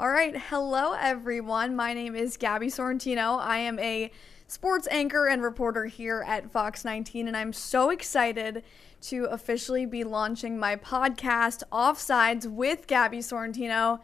All right, hello everyone. My name is Gabi Sorrentino. I am a sports anchor and reporter here at FOX19, and I'm so excited to officially be launching my podcast, Offsides with Gabi Sorrentino.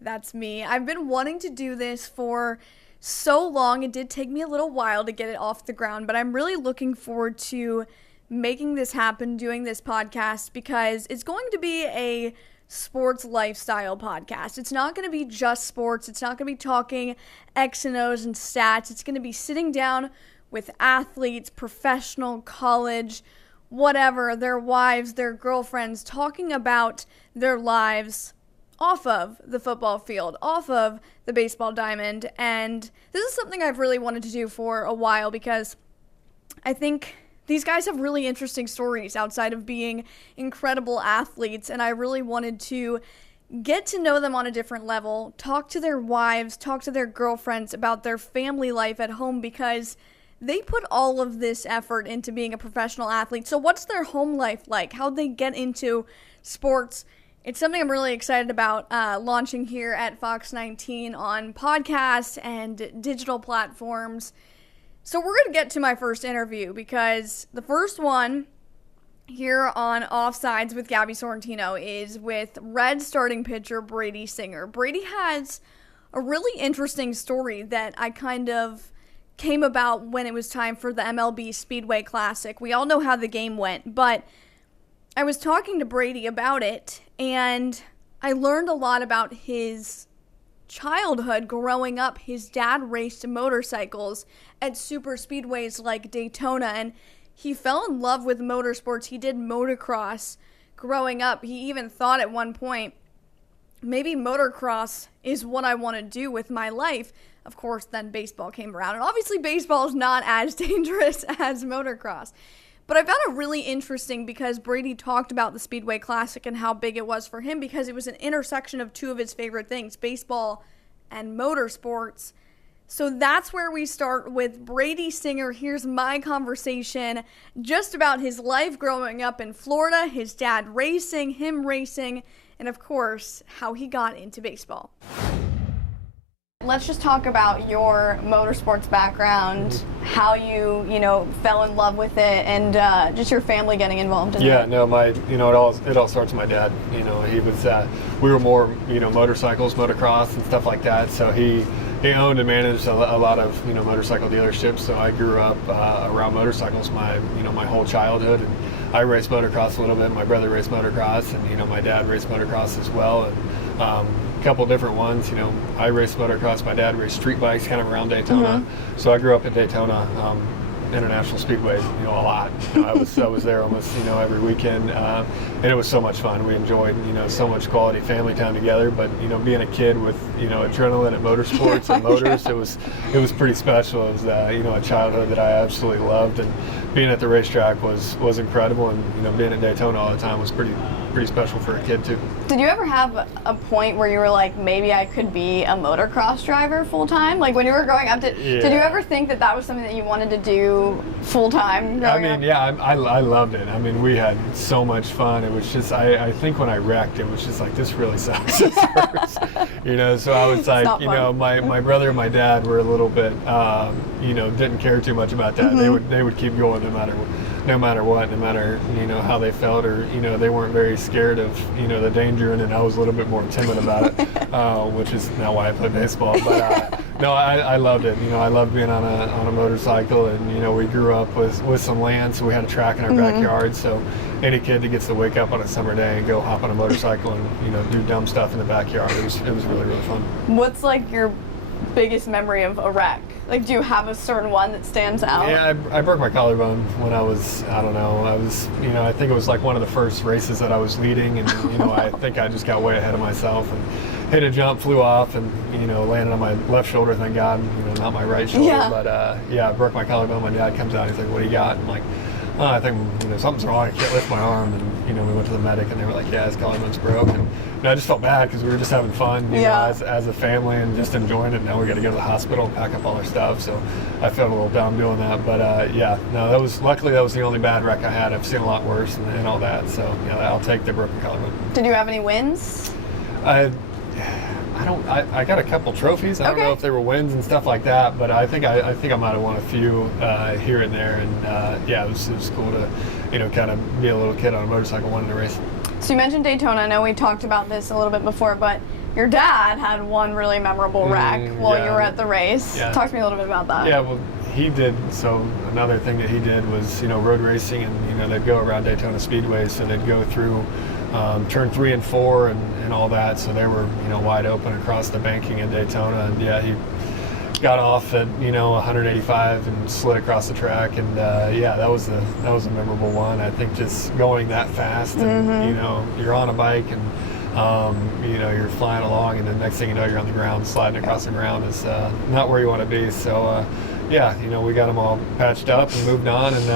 That's me. I've been wanting to do this for so long. It did take me a little while to get it off the ground, but I'm really looking forward to making this happen, doing this podcast, because it's going to be a sports lifestyle podcast. It's not going to be just sports. It's not going to be talking X and O's and stats. It's going to be sitting down with athletes, professional, college, whatever, their wives, their girlfriends, talking about their lives off of the football field, off of the baseball diamond. And this is something I've really wanted to do for a while because I think these guys have really interesting stories outside of being incredible athletes, and I really wanted to get to know them on a different level, talk to their wives, talk to their girlfriends about their family life at home, because they put all of this effort into being a professional athlete. So what's their home life like? How'd they get into sports? It's something I'm really excited about launching here at Fox19 on podcasts and digital platforms. So we're going to get to my first interview because the first one here on Offsides with Gabi Sorrentino is with Reds starting pitcher Brady Singer. Brady has a really interesting story that I kind of came about when it was time for the MLB Speedway Classic. We all know how the game went, but I was talking to Brady about it, and I learned a lot about his childhood growing up. His dad raced motorcycles at super speedways like Daytona, and he fell in love with motorsports. He did motocross growing up. He even thought at one point, maybe motocross is what I want to do with my life. Of course, then baseball came around, and obviously baseball is not as dangerous as motocross. But I found it really interesting because Brady talked about the Speedway Classic and how big it was for him because it was an intersection of two of his favorite things, baseball and motorsports. So that's where we start with Brady Singer. Here's my conversation just about his life growing up in Florida, his dad racing, him racing, and of course, how he got into baseball. Let's just talk about your motorsports background, how you fell in love with it, and just your family getting involved in it. Yeah, no, it all starts with my dad. He was, we were more, motorcycles, motocross and stuff like that. So he owned and managed a lot of, motorcycle dealerships. So I grew up around motorcycles my whole childhood. And I raced motocross a little bit. My brother raced motocross, and, my dad raced motocross as well. And, couple different ones. I raced motocross. My dad raced street bikes kind of around Daytona. So I grew up at Daytona International Speedway, a lot. I was there almost, every weekend, and it was so much fun. We enjoyed, so much quality family time together. But being a kid with, adrenaline at motorsports and motors, it was pretty special. It was, a childhood that I absolutely loved, and being at the racetrack was incredible. And being at Daytona all the time was pretty special for a kid too. Did you ever have a point where you were like, maybe I could be a motocross driver full time? Like when you were growing up, did you ever think that was something that you wanted to do full time? I loved it. We had so much fun. It was just, I think when I wrecked, it was just like, this really sucks. This hurts. So I was like, my brother and my dad were a little bit, didn't care too much about that. They would keep going no matter what, no matter, how they felt, or, they weren't very scared of, the danger in it. I was a little bit more timid about it, which is now why I play baseball. But no, I loved it. I loved being on a motorcycle, and, we grew up with some land, so we had a track in our backyard. So any kid that gets to wake up on a summer day and go hop on a motorcycle and, do dumb stuff in the backyard, it was really, really fun. What's like your biggest memory of a wreck? Like, do you have a certain one that stands out? Yeah, I broke my collarbone when I was, I think it was like one of the first races that I was leading, and, I think I just got way ahead of myself and hit a jump, flew off, and, landed on my left shoulder, thank God, not my right shoulder. Yeah. But, I broke my collarbone. My dad comes out, he's like, what do you got? I'm like, oh, I think, something's wrong. I can't lift my arm. And, we went to the medic, and they were like, yeah, his collarbone's broke. And I just felt bad because we were just having fun, as a family and just enjoying it. Now we got to go to the hospital and pack up all our stuff. So I felt a little dumb doing that. But, luckily that was the only bad wreck I had. I've seen a lot worse and all that. So, I'll take the broken collarbone. Did you have any wins? I I got a couple trophies. I don't know if they were wins and stuff like that, but I think I might have won a few here and there. And yeah, it was cool to, kind of be a little kid on a motorcycle wanting to race. So you mentioned Daytona. I know we talked about this a little bit before, but your dad had one really memorable wreck while you were at the race. Yeah. Talk to me a little bit about that. Yeah, well, he did. So another thing that he did was, road racing, and they'd go around Daytona Speedway, so they'd go through turn 3 and 4 and all that. So they were, wide open across the banking in Daytona, and yeah, he got off at 185 and slid across the track, and yeah, that was a memorable one. I think just going that fast, and you're on a bike, and you're flying along, and the next thing you know, you're on the ground, sliding across the ground is not where you want to be. So yeah, we got him all patched up and moved on, and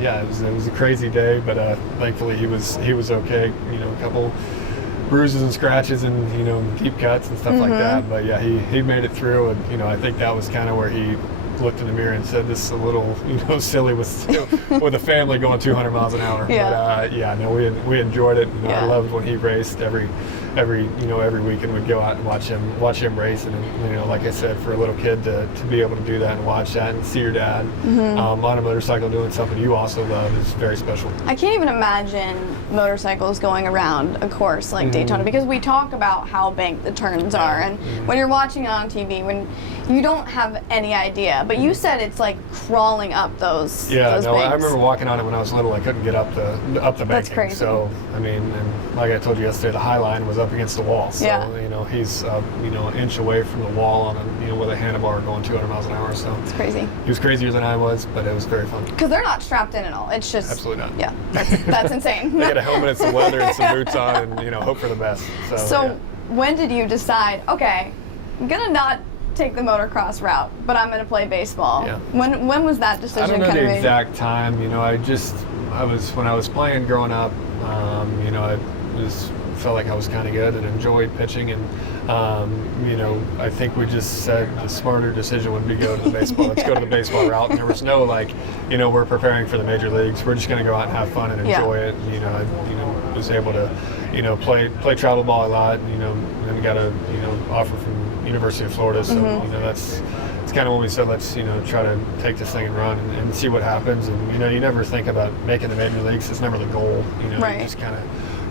yeah, it was a crazy day, but thankfully he was okay. A couple bruises and scratches and deep cuts and stuff like that, but yeah, he made it through, and I think that was kind of where he looked in the mirror and said, this is a little silly with a family going 200 miles an hour. Yeah. But yeah, no, we enjoyed it. I loved when he raced. Every weekend we'd go out and watch him race, and like I said, for a little kid to be able to do that and watch that and see your dad on a motorcycle doing something you also love is very special. I can't even imagine motorcycles going around a course like Daytona, because we talk about how banked the turns are, and when you're watching it on TV, when you don't have any idea, but you said it's like crawling up those banks. I remember walking on it when I was little. I couldn't get up the banking. That's crazy. So I mean, and like I told you yesterday, the high line was up against the wall. So he's an inch away from the wall on with a handlebar going 200 miles an hour. So it's crazy. He was crazier than I was, but it was very fun. Because they're not strapped in at all. It's just absolutely not. Yeah, that's insane. They get a helmet and some leather and some boots on, and hope for the best. So when did you decide? Okay, I'm gonna not take the motocross route, but I'm going to play baseball. Yeah. When was that decision? I don't know the exact time. When I was playing growing up, I felt like I was kind of good and enjoyed pitching, and I think we just said the smarter decision would be go to the baseball. Let's go to the baseball route. And there was no we're preparing for the major leagues. We're just going to go out and have fun and enjoy it. I was able to play travel ball a lot. And got a offer from University of Florida. So it's kind of when we said, let's try to take this thing and run and see what happens. And you never think about making the major leagues. It's never the goal. Right. You just kind of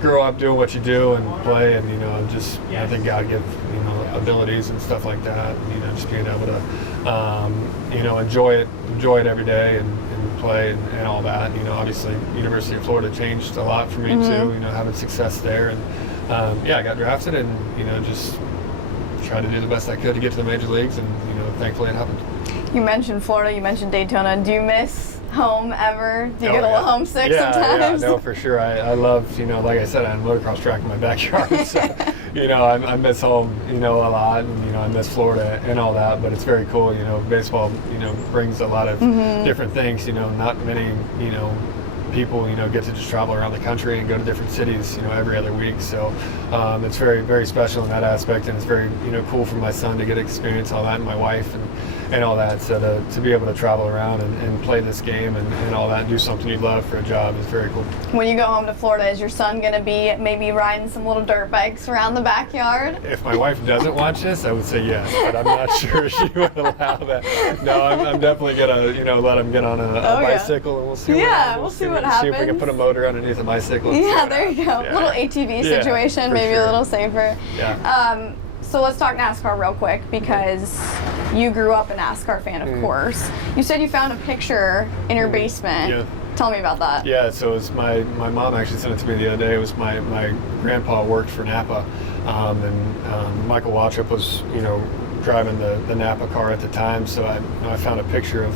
grow up doing what you do and play, and I think God gives abilities and stuff like that. And, just being able to enjoy it every day and play and all that. Obviously University of Florida changed a lot for me too. Having success there, and I got drafted, and just tried to do the best I could to get to the major leagues, and thankfully it happened. You mentioned Florida, you mentioned Daytona. Do you miss home ever? Do you get a little homesick sometimes? Yeah, no, for sure. I love, like I said, I had a motocross track in my backyard, so I miss home, a lot, and I miss Florida and all that. But it's very cool. Baseball, brings a lot of different things. Not many, people get to just travel around the country and go to different cities every other week, so it's very, very special in that aspect, and it's very cool for my son to get to experience all that, and my wife and all that. So to be able to travel around and play this game and all that, and do something you love for a job is very cool. When you go home to Florida, is your son going to be maybe riding some little dirt bikes around the backyard? If my wife doesn't watch this, I would say yes, but I'm not sure she would allow that. No, I'm definitely going to let him get on a bicycle, and we'll see. We'll see what happens. See if we can put a motor underneath a bicycle. Yeah, there you go. Little ATV situation, maybe a little safer. Yeah. So let's talk NASCAR real quick, because you grew up a NASCAR fan, of course. You said you found a picture in your basement. Yeah. Tell me about that. Yeah, so it was my mom actually sent it to me the other day. It was my grandpa worked for Napa, and Michael Waltrip was driving the Napa car at the time. So I found a picture of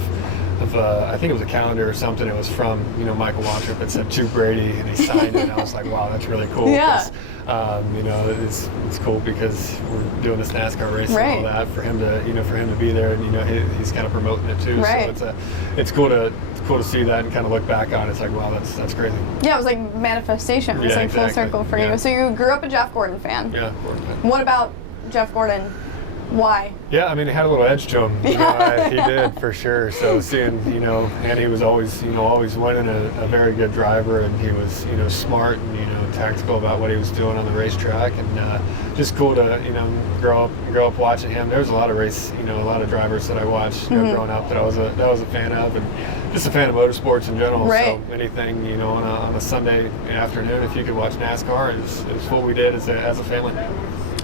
I think it was a calendar or something. It was from Michael Waltrip. It said to Brady, and he signed it. And I was like, wow, that's really cool. Yeah. It's cool because we're doing this NASCAR race and all that for him to be there, and he's kind of promoting it too. Right. So it's cool to see that and kind of look back on it. It's like, wow, that's crazy. Yeah, it was like manifestation. It was full circle for you. So you grew up a Jeff Gordon fan. Yeah, Gordon fan. What about Jeff Gordon? Why? Yeah, I mean, he had a little edge to him. He did, for sure. So seeing, and he was always winning, a very good driver, and he was, smart and, tactical about what he was doing on the racetrack, and just cool to grow up watching him. There was a lot of a lot of drivers that I watched growing up that I was a fan of, and just a fan of motorsports in general. Right. So anything on a Sunday afternoon, if you could watch NASCAR, is what we did as a family.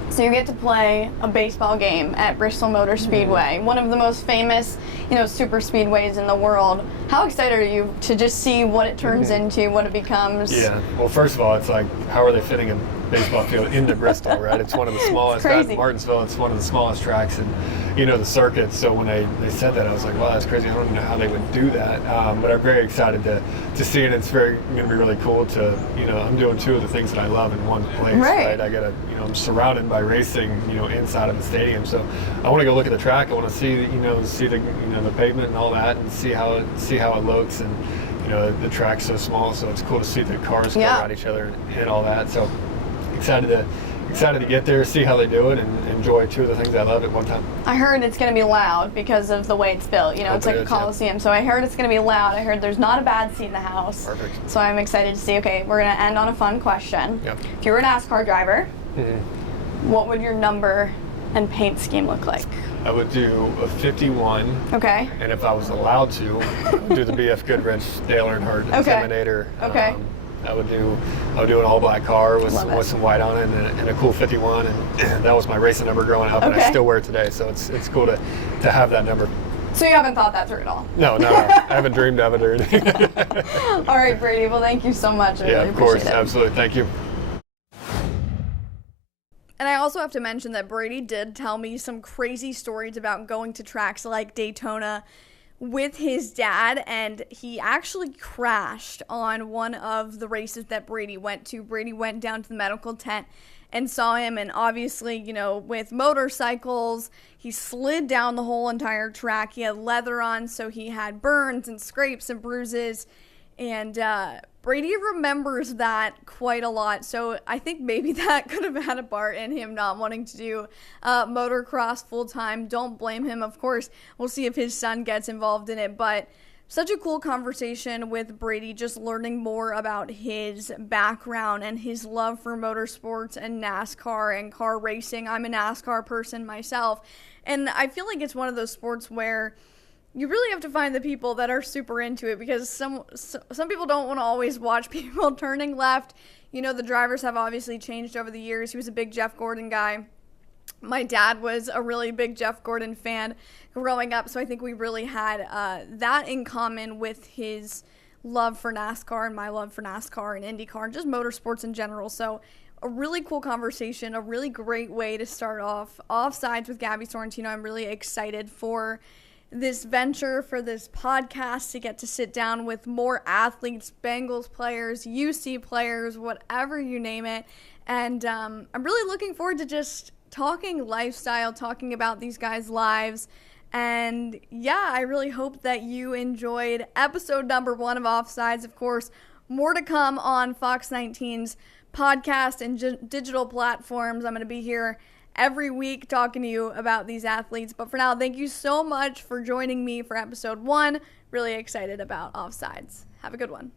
So you get to play a baseball game at Bristol Motor Speedway, one of the most famous, super speedways in the world. How excited are you to just see what it turns into, what it becomes? Yeah. Well, first of all, it's like, how are they fitting a baseball field into Bristol, right? It's one of the smallest. It's crazy. At Martinsville, it's one of the smallest tracks in, the circuit. So when they said that, I was like, wow, that's crazy. I don't know how they would do that. But I'm very excited to see it. It's going to be really cool to, I'm doing two of the things that I love in one place, right? I'm surrounded by racing, inside of the stadium. So I want to go look at the track. I want to see, the pavement and all that, and see how it looks. And the track's so small, so it's cool to see the cars go around each other and hit all that. So excited to get there, see how they do it, and enjoy two of the things I love at one time. I heard it's going to be loud because of the way it's built. It's like a coliseum. So I heard it's going to be loud. I heard there's not a bad seat in the house. Perfect. So I'm excited to see. Okay, we're going to end on a fun question. Yep. If you were a NASCAR driver, what would your number and paint scheme look like? I would do a 51. Okay. And if I was allowed to, do the BF Goodrich Dale Earnhardt Intimidator. Okay. I would do an all-black car with some white on it and a cool 51, and that was my racing number growing up, and I still wear it today. So it's cool to have that number. So you haven't thought that through at all? No. I haven't dreamed of it or anything. All right, Brady. Well, thank you so much. I really of course, appreciate it. Absolutely. Thank you. And I also have to mention that Brady did tell me some crazy stories about going to tracks like Daytona with his dad, and he actually crashed on one of the races that Brady went to. Brady went down to the medical tent and saw him, and obviously, with motorcycles, he slid down the whole entire track. He had leather on, so he had burns and scrapes and bruises, and Brady remembers that quite a lot, so I think maybe that could have had a part in him not wanting to do motocross full-time. Don't blame him, of course. We'll see if his son gets involved in it, but such a cool conversation with Brady, just learning more about his background and his love for motorsports and NASCAR and car racing. I'm a NASCAR person myself, and I feel like it's one of those sports where you really have to find the people that are super into it, because some people don't want to always watch people turning left. The drivers have obviously changed over the years. He was a big Jeff Gordon guy. My dad was a really big Jeff Gordon fan growing up, so I think we really had that in common with his love for NASCAR and my love for NASCAR and IndyCar and just motorsports in general. So a really cool conversation, a really great way to start off Offsides with Gabi Sorrentino. I'm really excited for this venture, for this podcast, to get to sit down with more athletes, Bengals players, UC players, whatever you name it. And I'm really looking forward to just talking lifestyle, talking about these guys' lives. And yeah, I really hope that you enjoyed episode number 1 of Offsides. Of course, more to come on Fox 19's podcast and digital platforms. I'm going to be here every week talking to you about these athletes. But for now, thank you so much for joining me for episode 1. Really excited about Offsides. Have a good one.